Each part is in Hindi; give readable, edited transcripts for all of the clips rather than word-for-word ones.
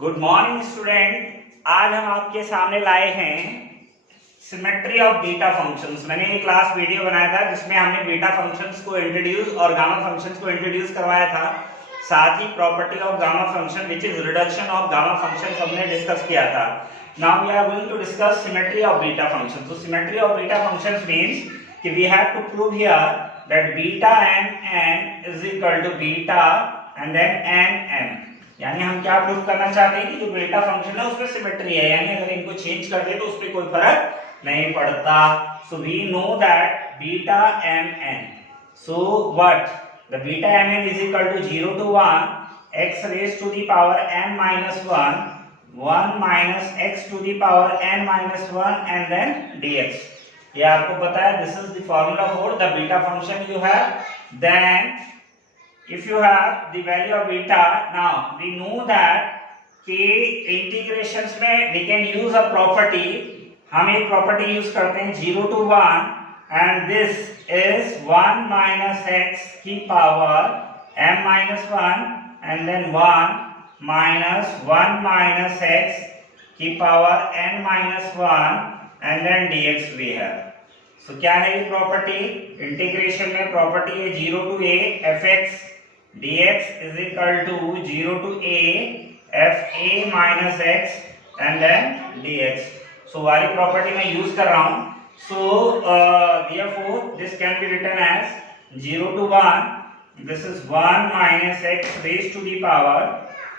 Good morning student. आज हम आपके सामने लाए हैं सिमेट्री ऑफ बीटा फंक्शंस। मैंने एक क्लास वीडियो बनाया था जिसमें हमने बीटा फंक्शंस को इंट्रोड्यूस और गामा फंक्शंस को इंट्रोड्यूस करवाया था। साथ ही property of gamma function which is reduction of gamma functions हमने डिस्कस किया था। Now we are going to discuss symmetry of beta functions. तो symmetry of beta functions means कि we have to prove here that beta n is equal to beta and then n यानी हम क्या प्रूव करना चाहते हैं कि जो बीटा फंक्शन है उसमें सिमेट्री है, यानी अगर इनको चेंज कर दे तो उसपे कोई फर्क नहीं पड़ता। So we know that beta mn, so what the beta mn is equal to 0 to 1 x raise to the power n minus 1 1 minus x to the power n minus 1 and then dx। ये आपको पता है, this is the formula for the beta function you have. Then if you have the value of beta, now we know that कि integrations में we can use a property, हम एक property use करते हैं 0 to 1 and this is 1 minus x की power m minus 1 and then 1 minus 1 minus x की power n minus 1 and then dx we have। so क्या है ये प्रॉपर्टी? इंटीग्रेशन में प्रॉपर्टी है 0 to a fx dx is equal to 0 to a fa minus x and then dx। so वाली प्रॉपर्टी मैं यूज कर रहा हूँ। so therefore this can be written as 0 to 1, this is 1 minus x raised to the power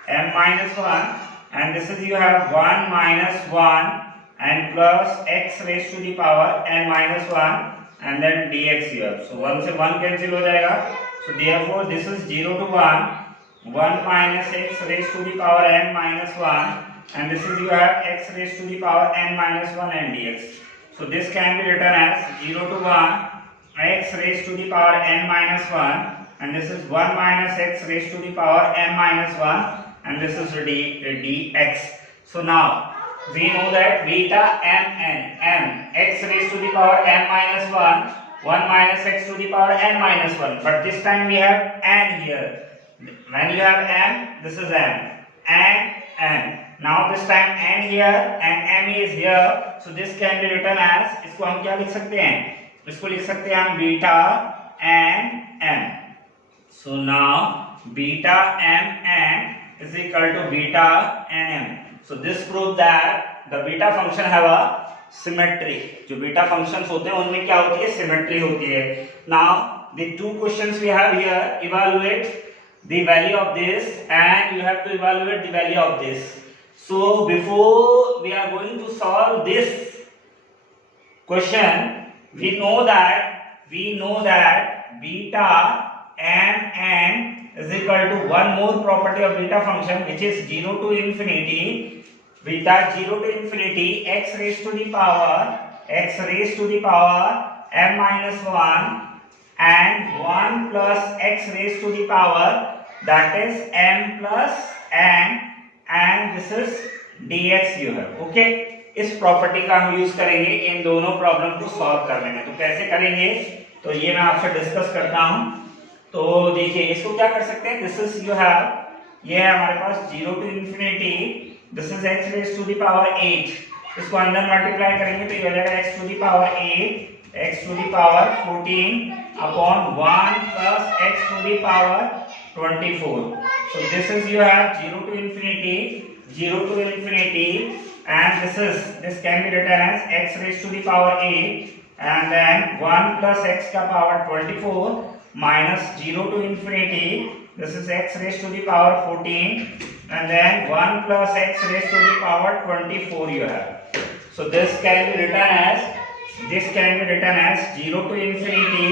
m minus 1 and this is you have 1 minus 1 and plus x raised to the power n minus 1 and then dx here। so 1 से 1 कैंसिल हो जाएगा। so therefore this is 0 to 1 1 minus x raised to the power n minus 1 and this is you have x raised to the power n minus 1 and dx। so this can be written as 0 to 1 x raised to the power n minus 1 and this is 1 minus x raised to the power n minus 1 and this is dx। so now we know that beta mn m x raised to the power n minus 1 1 minus x to the power n minus 1, but this time we have n here। when you have m, this is m and n। now this time n here and m is here, so this can be written as, इसको हम क्या लिख सकते हैं? इसको लिख सकते हैं हम beta n m। so now beta mn is equal to beta nm। so this proves that the beta function have a symmetry। जो बीटा फंक्शंस होते हैं उनमें क्या होती है? सिमेट्री होती है। now the two questions we have here, evaluate the value of this and you have to evaluate the value of this। so before we are going to solve this question, we know that beta mn is equal to one more property of beta function which is 0 to infinity, with that 0 to infinity x raised to the power m minus 1 and 1 plus x raised to the power that is m plus n and this is dx you have। okay, इस प्रॉपर्टी का हम यूज करेंगे इन दोनों प्रॉब्लम को सॉल्व करने में। तो कैसे करेंगे तो ये मैं आपसे डिस्कस करता हूं। तो देखिए इसको क्या कर सकते हैं, दिस इज यू हैव, ये है हमारे पास 0 to infinity, this is x raise to the power 8, इसको अंदर मल्टीप्लाई करेंगे तो ये हो जाएगा x to the power 8 x to the power 14 upon 1 plus x to the power 24। so this is you have 0 to infinity and this can be written as x raised to the power 8 and then 1 plus x का power 24 minus 0 to infinity, this is x raised to the power 14 and then 1 plus x raised to the power 24 you have। so this can be written as 0 to infinity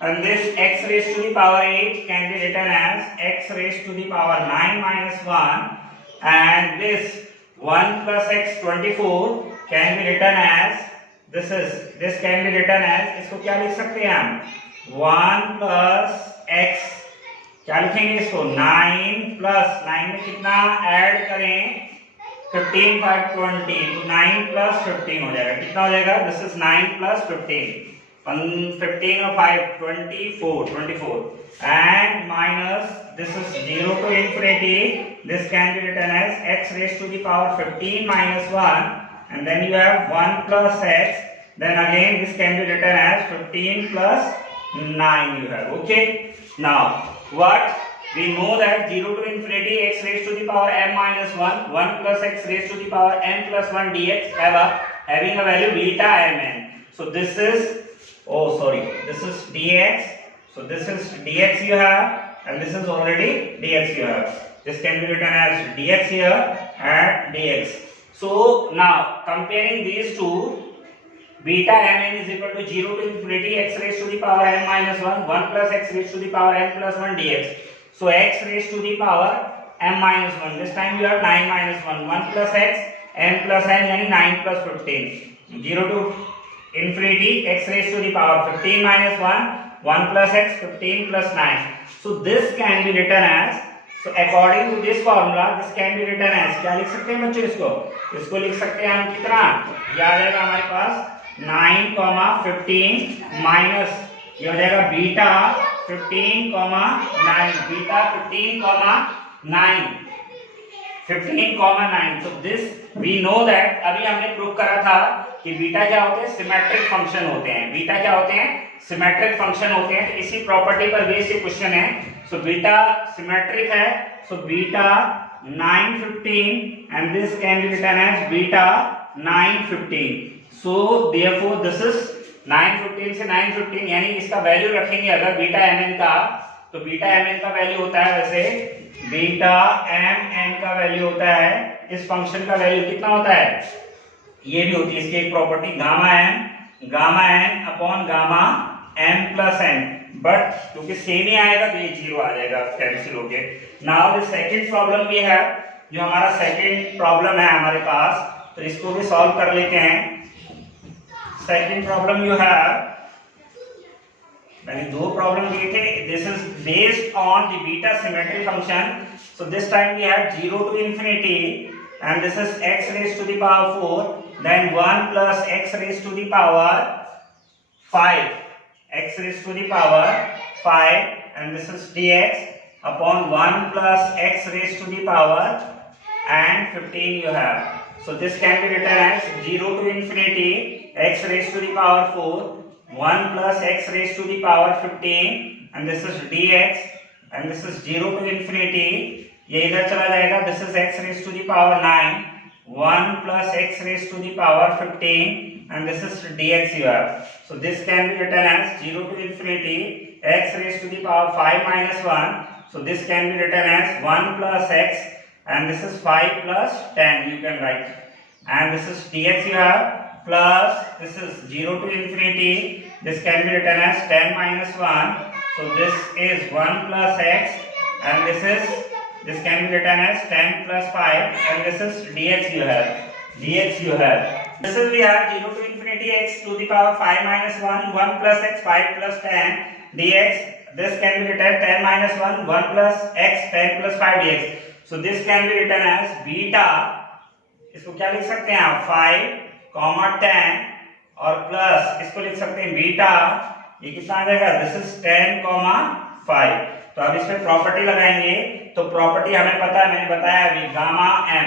and this x raised to the power 8 can be written as x raised to the power 9 minus 1 and this 1 plus x 24 can be written as, this can be written as, इसको क्या लिख सकते हैं हम, 1 plus x, क्या लिखेंगे इसको, 9 plus 9 में कितना ऐड करें 15 5 20 तो 9 plus 15 हो जाएगा। कितना हो जाएगा, दिस इज 9 plus 15 और 5 24 and minus this is 0 to infinity, this can be written as x raised to the power 15 minus 1, and then you have 1 plus x, then again this can be written as 15 plus 9 you have. Okay, now what we know that 0 to infinity x raised to the power m minus 1, 1 plus x raised to the power m plus 1 dx having a value beta mn. So this is, oh sorry, this is dx, so this is dx you have, and this is already dx you have. This can be written as dx here and dx. So now comparing these two, beta mn is equal to 0 to infinity x raised to the power m minus 1, 1 plus x raised to the power m plus 1 dx. So x raised to the power m minus 1, this time you have 9 minus 1, 1 plus x, m plus n, yani 9 plus 15. 0 to infinity x raised to the power 15 minus 1, 1 plus x, 15 plus 9. So this can be written as, so according to this formula, this can be written as, क्या लिख सकते हैं बच्चों इसको लिख सकते हैं हम कितना, ये आ जाएगा हमारे पास 9, 15 माइनस ये हो जाएगा beta 15, 9, beta 15, 9. So this we know that, अभी हमने प्रूव करा था कि बीटा क्या होते हैं, सिमेट्रिक फंक्शन होते हैं. बीटा क्या होते हैं, सिमेट्रिक फंक्शन होते हैं. तो इसी प्रॉपर्टी पर बेस ये क्वेश्चन है. सो बीटा सिमेट्रिक है, so beta 9, 15 and this can be written as beta 9, 15. So therefore this is 9, 15 से 9, 15, यानी इसका वैल्यू रखेंगे अगर बीटा mn का, तो बीटा mn का वैल्यू होता है, वैसे बीटा mn का वैल्यू होता है, इस फंक्शन का वैल्यू कितना होता है, ये भी होती है इसकी एक property gamma n upon gamma m plus n, but क्योंकि सेम ही आएगा तो ये जीरो आ जाएगा, कैंसिल हो गए. नाउ द सेकंड प्रॉब्लम भी है, जो हमारा सेकंड प्रॉब्लम है हमारे पास, तो इसको भी सॉल्व कर लेते हैं. सेकंड प्रॉब्लम यू हैव, मैंने दो प्रॉब्लम दिए थे. This is based on the beta symmetry function. So this time we have 0 to infinity and this is x raised to the power 4, then 1 plus x raised to the power 5, x raised to the power 5, and this is dx upon 1 plus x raised to the power and 15 you have. So this can be written as 0 to infinity x raised to the power 4, 1 plus x raised to the power 15, and this is dx, and this is 0 to infinity, ये इधर चला जाएगा, this is x raised to the power 9, 1 plus x raised to the power 15, and this is dx you have. So this can be written as 0 to infinity x raised to the power 5 minus 1. So this can be written as 1 plus x, and this is 5 plus 10 you can write, and this is dx you have, plus this is 0 to infinity, this can be written as 10 minus 1. So this is 1 plus x, and this can be written as 10 plus 5, and this is dx you have. This is we have 0 to infinity x to the power 5 minus 1, 1 plus x, 5 plus 10 dx. This can be written 10 minus 1, 1 plus x, 10 plus 5 dx. So this can be written as beta, इसको क्या लिख सकते हैं आप, 5, 10, और प्लस इसको लिख सकते हैं बीटा, ये कितना आ जाएगा, दिस इज 10, 5. तो अब इसमें प्रॉपर्टी लगाएंगे. तो प्रॉपर्टी हमें पता है, मैंने बताया अभी, गामा m,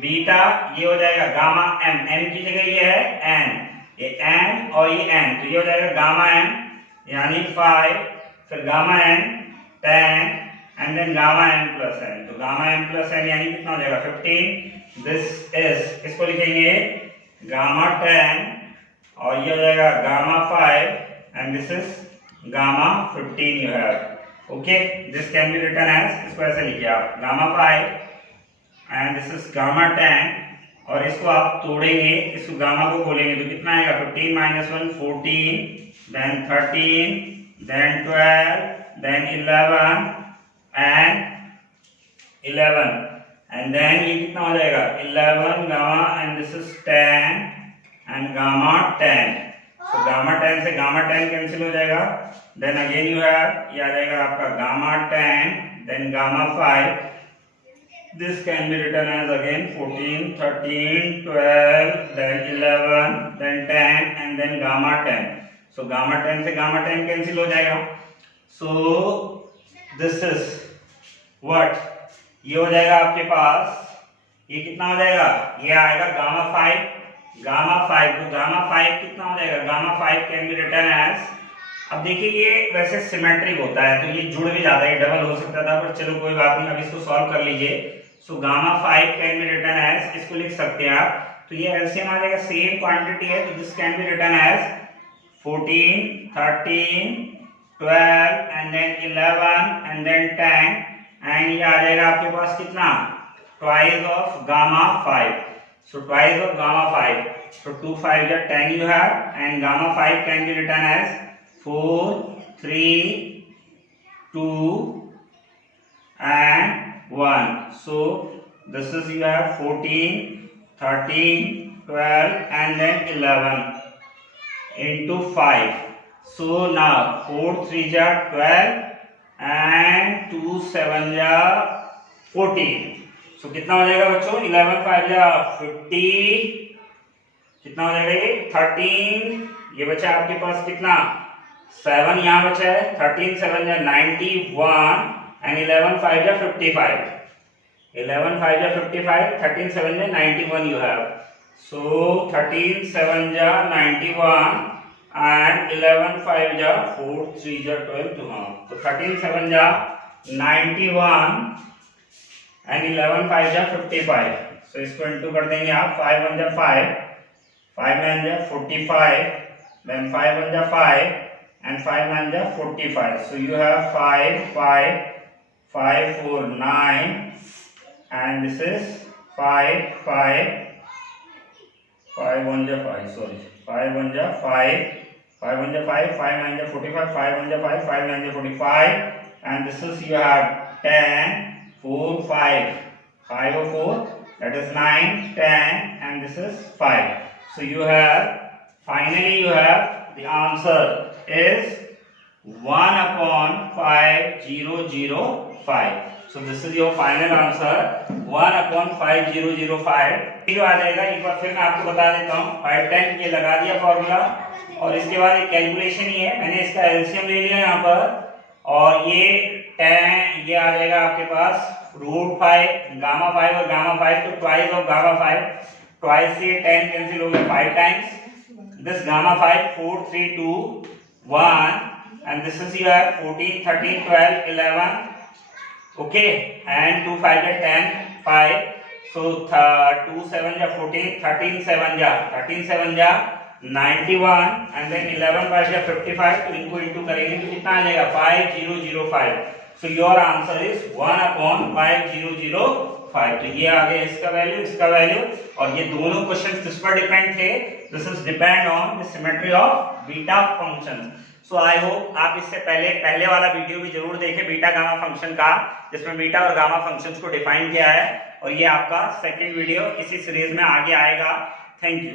बीटा ये हो जाएगा गामा m, m की जगह ये है n, ये n और ये n, तो ये हो जाएगा गामा m यानी 5, फिर gamma n 10, and then gamma m plus n. तो गामा m प्लस n यानी कितना हो जाएगा 15. दिस इज, इसको लिखेंगे गामा 10, और ये हो जाएगा gamma 5, and this is gamma 15 you have. Okay, this can be written as, इसको ऐसे लिखिए आप, gamma 5 and this is gamma 10, और इसको आप तोड़ेंगे, इसको गामा को खोलेंगे तो कितना आएगा, 15 minus 1 14, then 13, then 12, then 11 and then ये कितना हो जाएगा 11 gamma, and this is 10 and gamma 10. तो गामा 10 से गामा 10 कैंसिल हो जाएगा. देन अगेन यू हैव, ये आ जाएगा आपका gamma 10, then gamma 5. This can be written as again 14, 13, 12, then 11, then 10 and then gamma 10. So gamma 10 से गामा 10 कैंसिल हो जाएगा. सो दिस इज व्हाट, ये हो जाएगा आपके पास, ये कितना हो जाएगा, ये आएगा गामा 5, गामा 5, तो गामा 5 कितना हो जाएगा, gamma 5 can be written as, अब देखिए ये वैसे सिमेट्रिक होता है तो ये जुड़ भी जाता है, डबल हो सकता था, पर चलो कोई बात नहीं, अब इसको सॉल्व कर लीजिए। So gamma 5 can be written as, इसको लिख सकते हैं आप, तो ये एलसीएम आ जाएगा, सेम क्वांटिटी है तो this can be written as 14, 13, 12 and then 11 and then 10 and ये आ जाएगा आपके पास कितना, twice of gamma 5, so twice of gamma 5, so 2 5 are 10 you have, and gamma 5 can be written as 4, 3, 2 and 1, so this is you have 14, 13, 12 and then 11 into 5, so now 4 3 are 12 and 2 7 are 14, so कितना हो जाएगा बच्चों, 11 5 या 50, कितना हो जाएगा ये 13, ये बचा आपके पास कितना 7, यहाँ बचा है 13 7 या 91 एंड 11 5 या 55, 11 5 या 55, 13 7 या 91 you have, so 13 7 या 91 and 11 5 या 4 3 या 12 to हाँ, तो 13 7 या 91 and 11 5 जा 55, so इसको इंटू कर देंगे आप, 5 1 जा 5, 5 9 जा 45, then 5 1 जा 5 and 5 9 जा 45, so you have 5 5 5 4 9 and this is 5 5 5 1 जा 5, sorry 5 1 जा 5, 5 1 जा 5, 5 9 जा 45, 5 1 जा 5, 5 9 जा 45 and this is you have 10 4 5 5 or 4 that is 9 10 and this is 5, so you have finally you have the answer is 1 upon 5005, so this is your final answer 1 upon 5005। ठीक आ जाएगा, एक बार फिर मैं आपको बता देता हूँ, 5 10 ये लगा दिया फॉर्मूला और इसके बाद एक कैलकुलेशन ही है, मैंने इसका एलसीएम ले लिया यहाँ पर और ये 10 ये आ जाएगा आपके पास √5 गामा 5 और गामा 5, तो ट्वाइस ऑफ गामा 5, ट्वाइस से 10 कैंसिल हो गया 5 times this gamma 5 4 3 2 1 and this is you have 14 13 12 11 okay and 2 5 are 10 5, so 2 7 ja 14, 13 7 ja 91 and then 11 5 ja 55, तो इनको इंटू करेंगे तो कितना आ जाएगा 5005, so your answer is 1 upon 5005, तो ये आ गया इसका वैल्यू और ये दोनों क्वेश्चंस किस पर डिपेंड थे, this is depend on the symmetry of beta functions. So I hope आप इससे पहले वाला वीडियो भी जरूर देखें बीटा गामा फंक्शन का, जिसमें बीटा और गामा फंक्शंस को डिफाइन किया है, और ये आपका सेकंड वीडियो इसी सीरीज में आगे आएगा। Thank you.